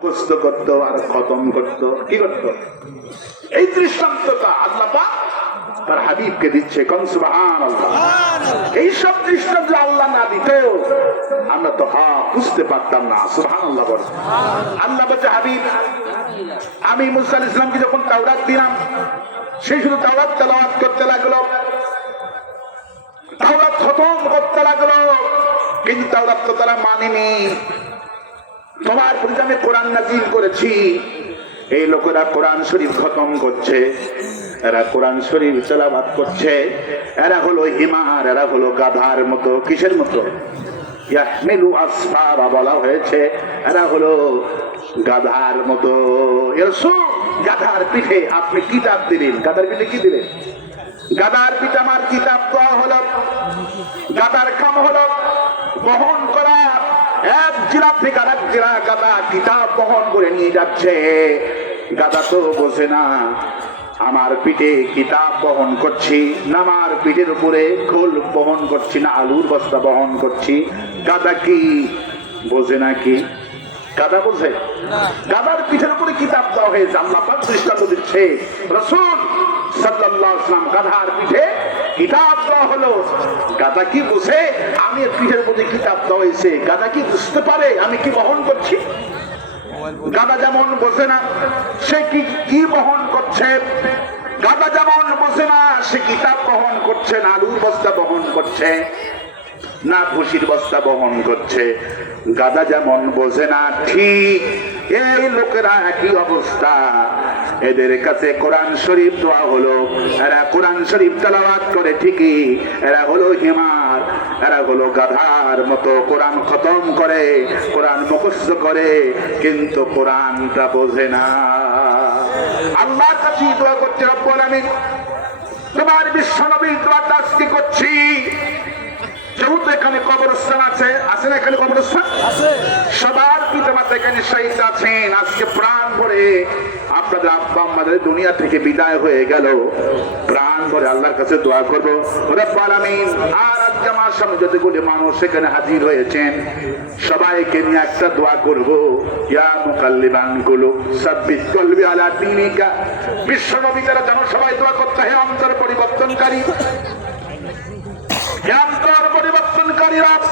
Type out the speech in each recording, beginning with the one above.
মুখস্থ করতো আর খতম করতো। কি করতো? এই দৃষ্টান্তটা আল্লাহ পাক তার হাবিবকে দিচ্ছে। কোন সুবহানাল্লাহ। এই সব দৃষ্টান্ত আল্লাহ না দিত আমরা তো বুঝতে পারতাম না। সুবহানাল্লাহ বল। আল্লাহ বলছে, হাবিব আমি মুসা আলাইহিস সালামকে যখন তাওরাত দিলাম, সে শুধু তাওরাত তেলাওয়াত করতে লাগলো, তাওরাত খতম করতে লাগলো, কিন্তু তাওরাত তো তারা মানেনি। তোমার প্রতি আমি কোরআন নাযিল করেছি। এই লোকেরা কোরআন শরীফ খতম করছে, এরা কোরআন শরীফ তেলাওয়াত করছে, এরা হলো হিমার, এরা হলো গাধার মতো। কিসের মতো? ইয়াহমিলু আসফারা বলা হয়েছে, এরা হলো গাধার মতো। গাধার পিঠে আপনি কিতাব দিলেন, গাধার পিঠে কি দিলেন? গাধার পিঠে আমার কিতাব দেওয়া হলো। গাধার কাম হলো বহন করা। এক জেলা থেকে আরেক জেলা গাধা কিতাব বহন করে নিয়ে যাচ্ছে। গাধা তো বোঝে না আমার পিঠে কিতাব বহন করছি না আমার পিঠের উপরে খোল বহন করছি না আলুর বস্তা বহন করছি। গাধা কি বোঝে নাকি? গাধা বোঝে? গাধার পিঠের উপরে কিতাব দেওয়া হয়েছে। আল্লাহ পাক দৃষ্টান্ত দিচ্ছে, রাসূল সাল্লাল্লাহু আলাইহি ওয়াসাল্লাম গাধার পিঠে কিতাব দেওয়া হলো। গাধা কি বুঝে? আমি পিঠের মধ্যে কিতাব দেওয়া হয়েছে। গাধা কি বুঝতে পারে আমি কি বহন করছি? গাধা যেমন বোঝে না সে কি বহন করছে, গাধা যেমন বোঝে না সে কিতাব বহন করছে না আলুর বস্তা বহন করছে না ভুসির বস্তা বহন করছে। গাধা যেমন বোঝে না, ঠিক এই লোকেরা একই অবস্থা। এদের কাছে কোরআন শরীফ দেওয়া হলো, এরা কোরআন শরীফ তেলাওয়াত করে ঠিকই, এরা হলো হিমার, এরা হলো গাধার মতো। কোরআন খতম করে, কোরআন মুখস্থ করে, কিন্তু কোরআনটা বোঝে না। আল্লাহর কাছে দোয়া করছে, রব্বুল আমিন তোমার বিশ্বনবী দোয়াটা আজকে করছি। যেহেতু এখানে কবরস্থান আছে, আছে না এখানে কবরস্থান? সবার পিতামাতা এখানে শহীদ আছেন। আজকে প্রাণ ভরে আপনাদের আব্বা আমাদের দুনিয়া থেকে বিদায় হয়ে গেল। প্রাণ ভরে আল্লাহর কাছে দোয়া করবো, রব্বুল আমিন আর আজকে আমার সামনে যতগুলি মানুষ এখানে হাজির হয়েছেন সবাইকে নিয়ে একটা দোয়া করবো, ইয়া মুকাল্লিবান কুলুব সাব্বিত কলবি আলা দীনিকা। বিশ্বনবী যারা যেন সবাই দোয়া করতে হয়, অন্তর পরিবর্তনকারী, অন্তর পরিবর্তনকারী রব,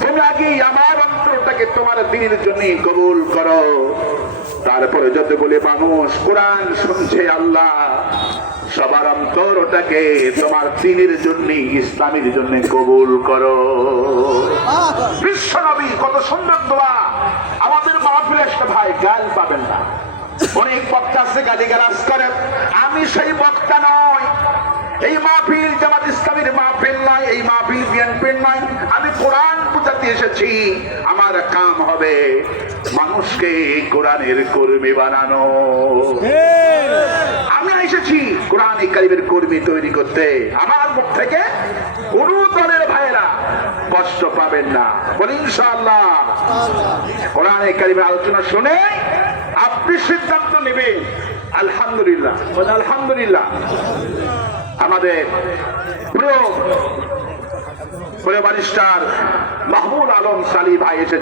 তুমি আগে আমার অন্তরটাকে তোমার দ্বীনের জন্য কবুল করো। তারপরে যতগুলি মানুষ কোরআন শুনছে আল্লাহ সবার অন্তরটাকে তোমার দ্বীনের জন্য ইসলামের জন্য কবুল করো। বিশ্বনবী কত সুন্দর দোয়া। আমাদের মাহফিলে একটা ভাই গাল পাবেন না, অনেক বক্তা আছে গালিগালাজ করে। আমি সেই বক্তা নয়। এই মাহফিল জামাত ইসলামীর মাহফিল নয়, এই মাহফিল বিএনপির নয়। আমি কোরআন বুঝাতে এসেছি। আমার কাম হবে মানুষকে কোরআনের কর্মী বানানো। আমি এসেছি কোরআন কারীমের কর্মী তৈরি করতে। আমার মুখ থেকে কোন দলের ভাইরা কষ্ট পাবেন না, বলি ইনশাআল্লাহ। কোরআন কারীমের আলোচনা শুনে আপনি সিদ্ধান্ত নেবেন। আলহামদুলিল্লাহ, আলহামদুলিল্লাহ। আমাদের প্রিয় ব্যারিস্টার মাহমুদ আলম সালি ভাই এসে